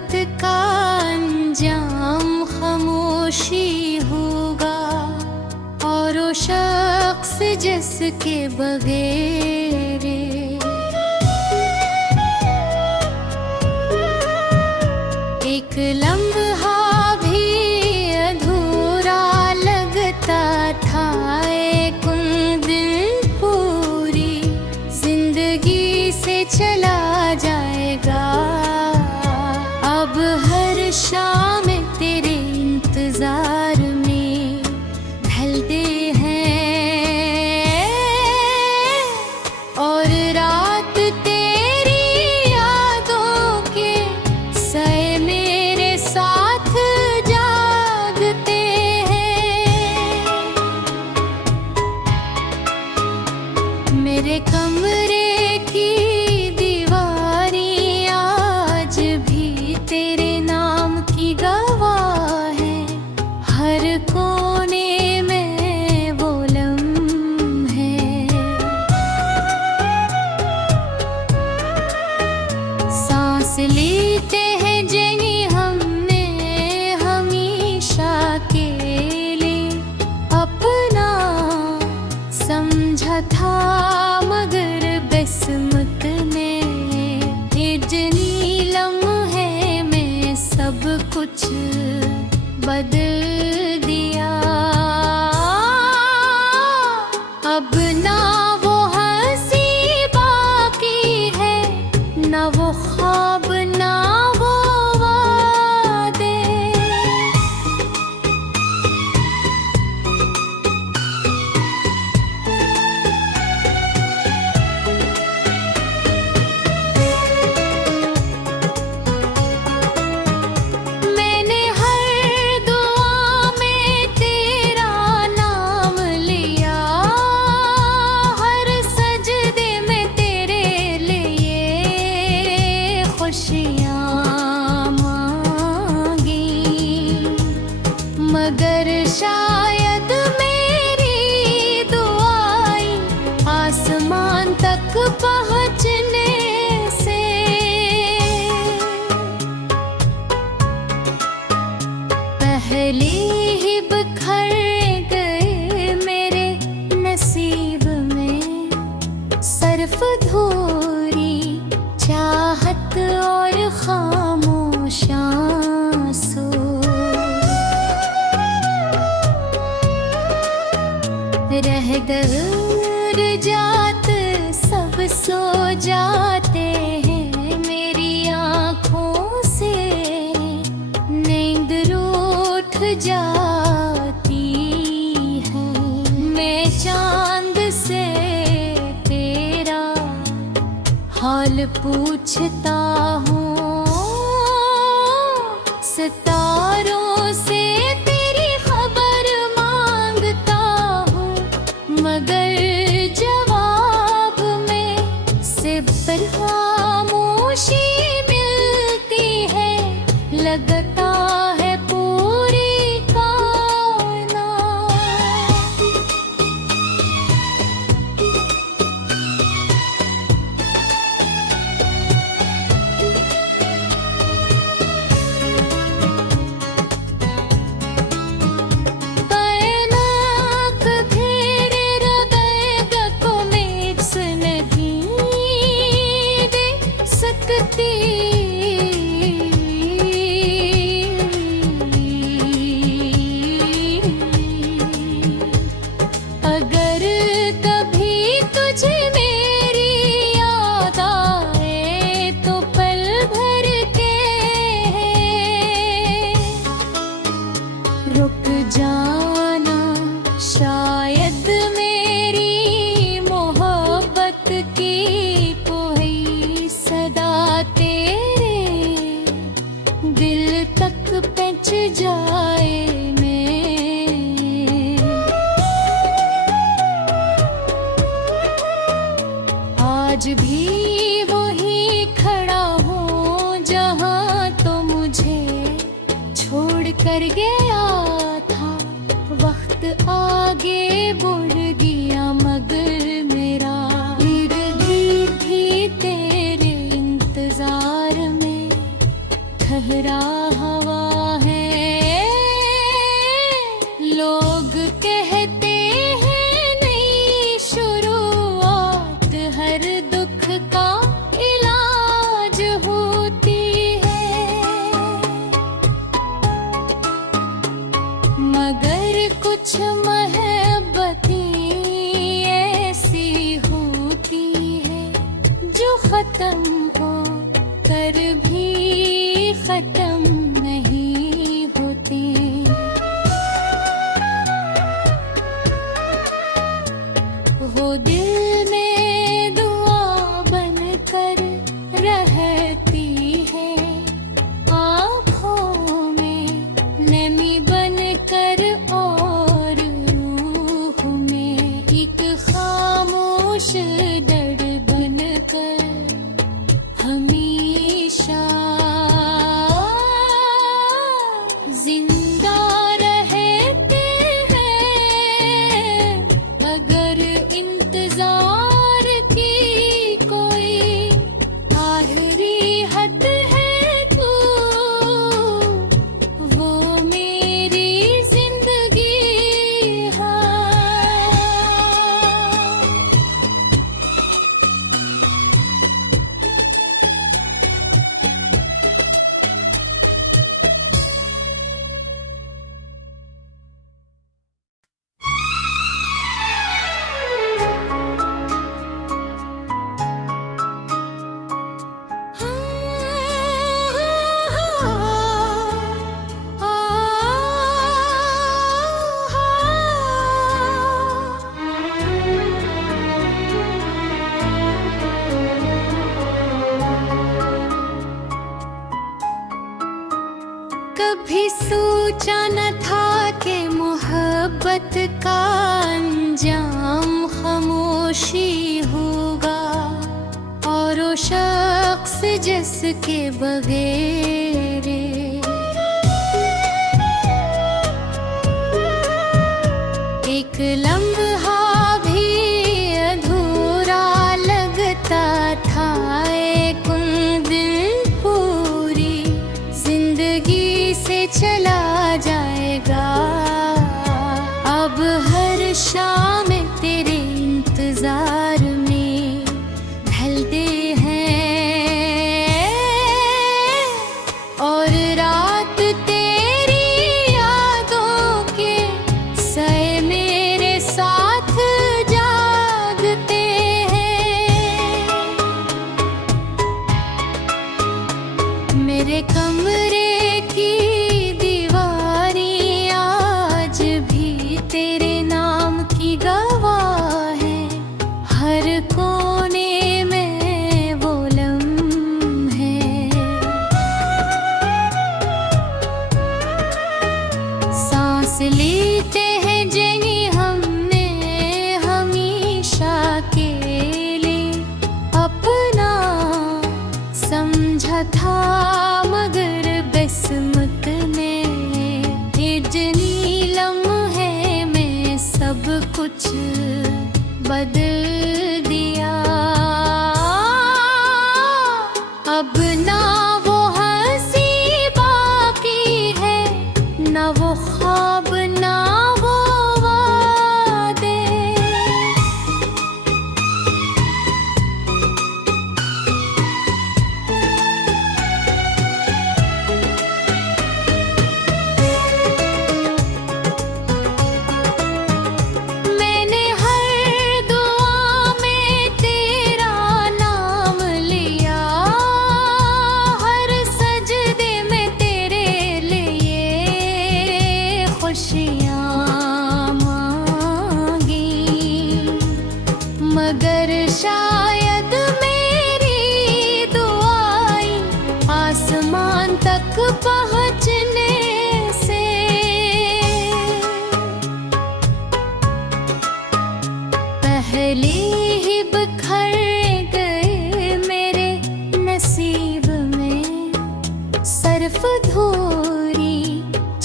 मोहब्बत का अंजाम खामोशी होगा, और वो शख्स जिसके बगैर एक लम्हा भी अधूरा लगता था। एक दिन पूरी जिंदगी से चला जाएगा, अब हर शाम तेरे इंतजार में ढलते हैं, और रात तेरी यादों के सए मेरे साथ जागते हैं। मेरे कमरे की दीवारें आज भी तेरे नाम की गवाह है, हर कोने में वो लम्हे सांस लेते हैं जिन्हें हमने हमेशा के लिए अपना समझा था, मगर किस्मत ने इतनी लम्हे में सब कुछ बदल दिया। अब ना वो हंसी बाकी है, ना वो ख्वाब, ना वो वादे। मैंने हर दुआ में तेरा नाम लिया, हर सजदे में तेरे लिए खुशियाँ मांगी, मगर शायद मेरी दुआएं आसमान तक पहुँचने से पहले ही बिखर गए मेरे नसीब में, सर्फ धूरी चाहत और खामोश आंसू। रह दर जात सब सो जाते हैं, मेरी आँखों से नींद रूठ जाती है। मैं चांद से तेरा हाल पूछता हूँ, सितारों से तेरी खबर मांगता हूँ, मगर जवाब में सिर्फ खामोशी मिलती है। लगता है पूरी कायनात तैनाक तेरे हृदय को मेघ नहीं दे सकती। अगर कभी तुझे मेरी याद आए तो पल भर के रुक जाना, शायद मेरी मोहब्बत की कोई सदा तेरे दिल तक पहुंच जाए। आज भी वही खड़ा हूँ जहाँ तो मुझे छोड़ कर गया था। वक्त आगे बढ़ गया मगर मेरा इर्द गिर्द भी तेरे इंतजार में ठहरा हवा है। लोग कहते हैं नई शुरुआत हर दुख का इलाज होती है, मगर कुछ मोहब्बतें ऐसी होती है जो खत्म हो कर भी खत्म नहीं होती। वो दिल में दुआ बनकर रहती है, आँखों में नमी बनकर और रूह में एक खामोश दर्द बनकर हमेशा जिंदा रहते हैं। अगर इंतजार की कोई आखिरी हद है तू, वो मेरी जिंदगी है। कभी सोचा न था कि मोहब्बत का अंजाम खामोशी होगा, और वो शख्स जिसके बगैर एक लम्हा भी अधूरा लगता था। एक दिन पूरी जिंदगी से चला जाएगा, अब हर शाम तेरे इंतजार में ढलते हैं, और रात तेरी यादों के सए मेरे साथ जागते हैं। मेरे कमरे की दीवारें आज भी तेरे नाम की गवाह है, हर कोने में वो लम्हे सांस लेते हैं जिन्हें हमने हमेशा के लिए अपना समझा था, मगर किस्मत ने इतनी लम्हे में सब कुछ बदल दिया। अब ना वो हंसी बाकी है, ना वो ख्वाब, ना वो वादे। मैंने हर दुआ में तेरा नाम लिया, हर सजदे में तेरे लिए खुशियाँ मांगी, मगर शायद मेरी दुआएं आसमान तक पहुँचने से पहले ही बिखर गए मेरे नसीब में। सर्फ धूरी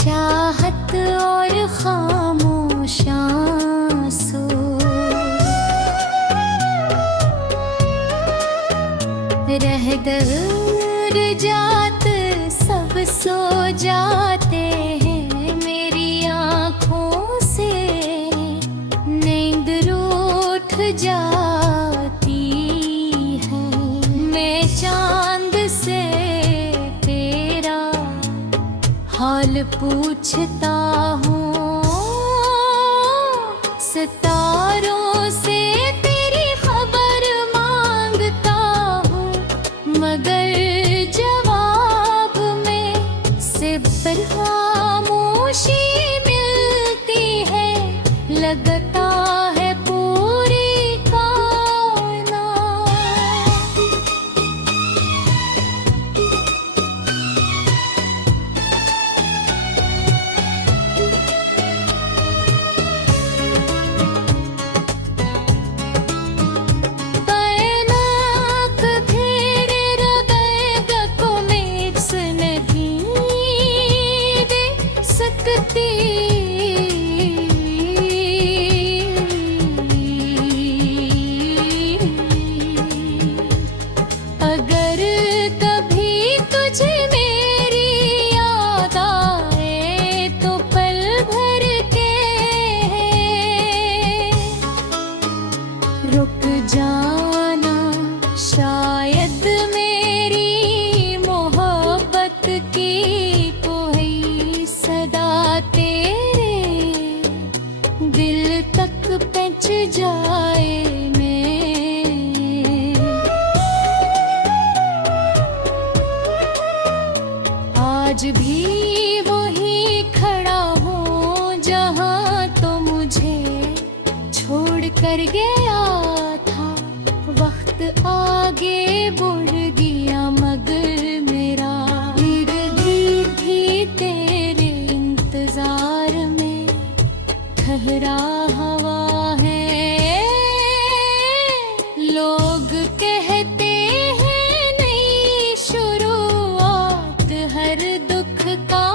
चाहत और खामोश आंसू, रह दर जात सब हाल पूछता हूँ सितारों से, तेरी खबर मांगता हूँ, मगर जवाब में सिर्फ खामोशी मिलती है। लगता है पूरी कायनात तैनाक घेरे हृदय को मेघ नहीं दे सकती। अगर कभी तुझे मेरी याद आए तो पल भर के रुक जाना, शायद मेरी मोहब्बत की कोई सदा तेरे दिल तक पहुंच जाए। आज भी वही खड़ा हूँ जहाँ तो मुझे छोड़ कर गया था। वक्त आगे बढ़ गया मगर मेरा इर्द-गिर्द भी तेरे इंतजार में ठहरा हवा है। लोग कहते हैं नई शुरुआत हर दुख का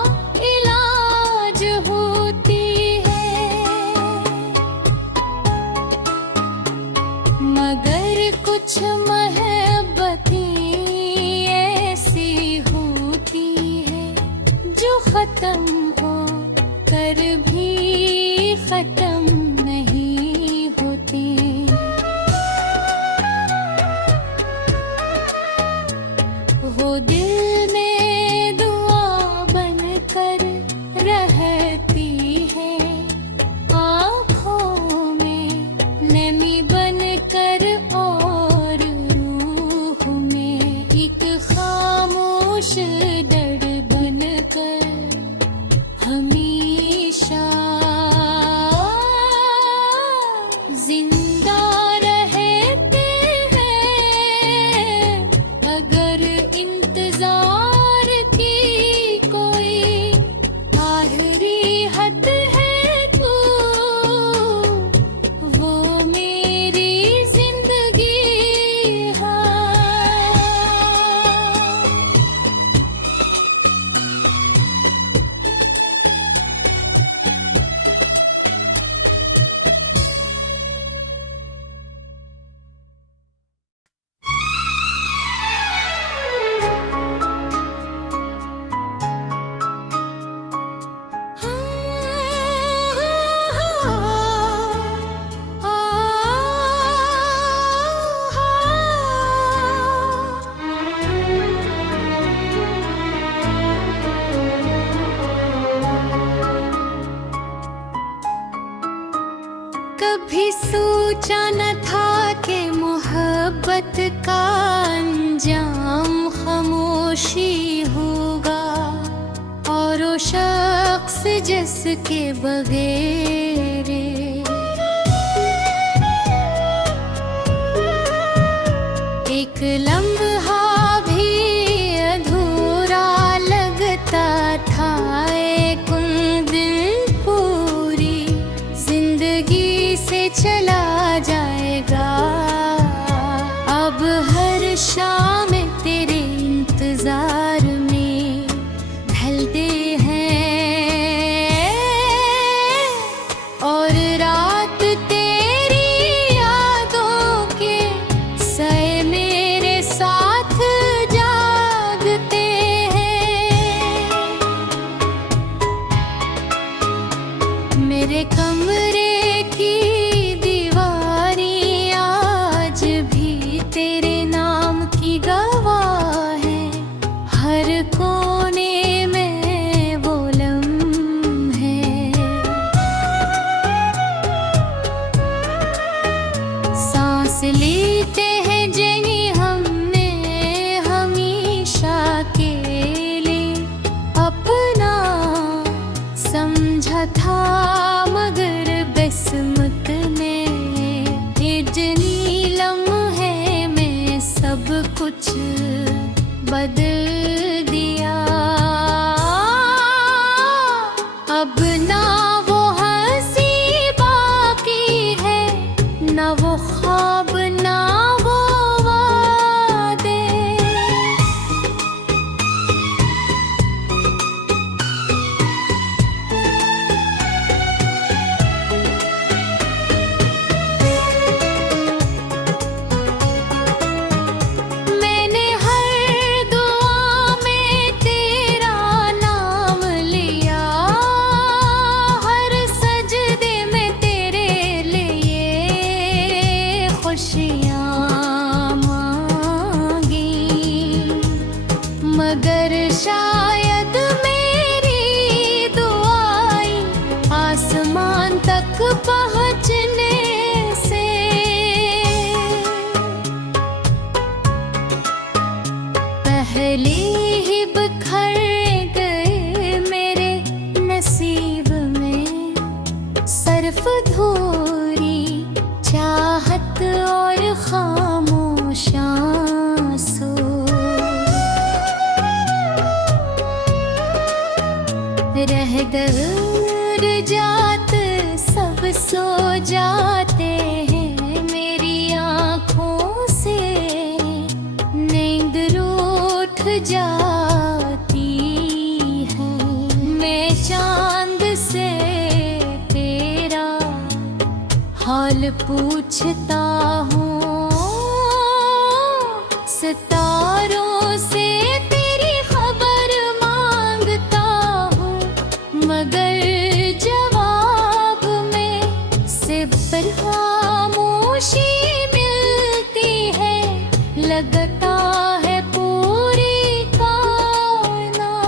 इलाज होती है, मगर कुछ मोहब्बतें ऐसी होती है जो खत्म हो कर भी खत्म नहीं होती। वो दिल में दुआ बनकर रहती है, आँखों में नमी बनकर और रूह में एक खामोश डर बनकर हमेशा जिंदा रहते हैं। अगर इंतजार की कोई आखिरी हद है तू, वो मेरी जिंदगी है। कभी सोचा न था कि मोहब्बत का अंजाम खामोशी होगा, और वो शख्स जिसके बगैर एक लम्हा भी अधूरा लगता था। एक दिन पूरी जिंदगी से चला जाएगा। अब हर शाम तेरे इंतजार में ढलते हैं, और रात तेरी यादों के सए मेरे साथ जागते हैं। रह दूर जात सब सो जाते हैं, मेरी आँखों से नींद रूठ जाती है। मैं चांद से तेरा हाल पूछता हूँ, सितारों से तेरी खबर मांगता हूँ, मगर जवाब में सिर्फ खामोशी मिलती है। लगता है पूरी कायनात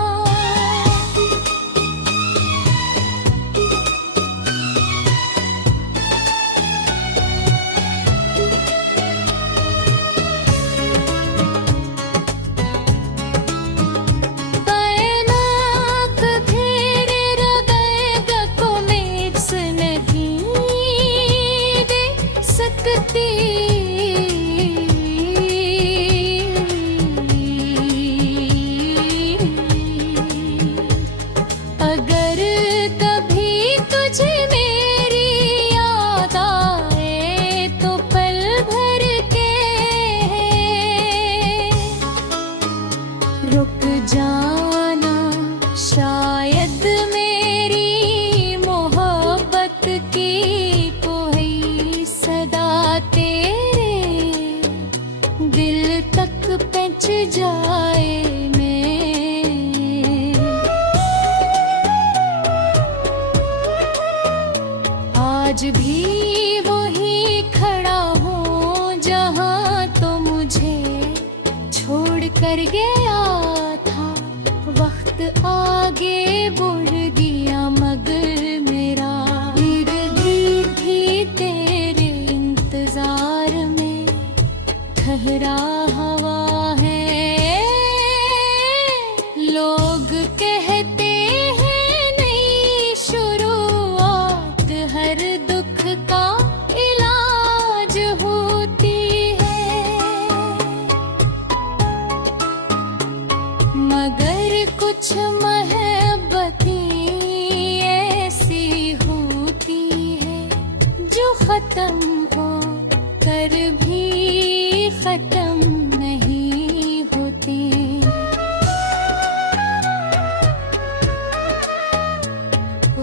अगर कभी तुझे मेरी याद आए तो पल भर के रुक जाना, शायद मेरी मोहब्बत की कोई सदा तेरे दिल तक पहुंच जाए। आज भी वही खड़ा हूँ जहाँ तो मुझे छोड़ कर गया था। वक्त आगे बढ़ गया मगर मेरा इर्द-गिर्द भी तेरे इंतजार में ठहरा हुआ है। लोग कहते हैं नई शुरुआत हर दुख का इलाज होती है, मगर कुछ मोहब्बतें ऐसी होती है जो खत्म हो कर भी खत्म नहीं होती।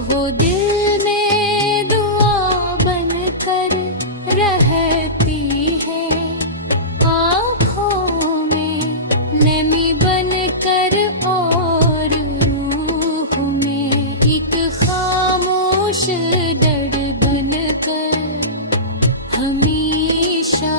वो दिल में दुआ बनकर रहती है, आँखों में नमी बनकर और रूह में एक खामोश डर बनकर हमेशा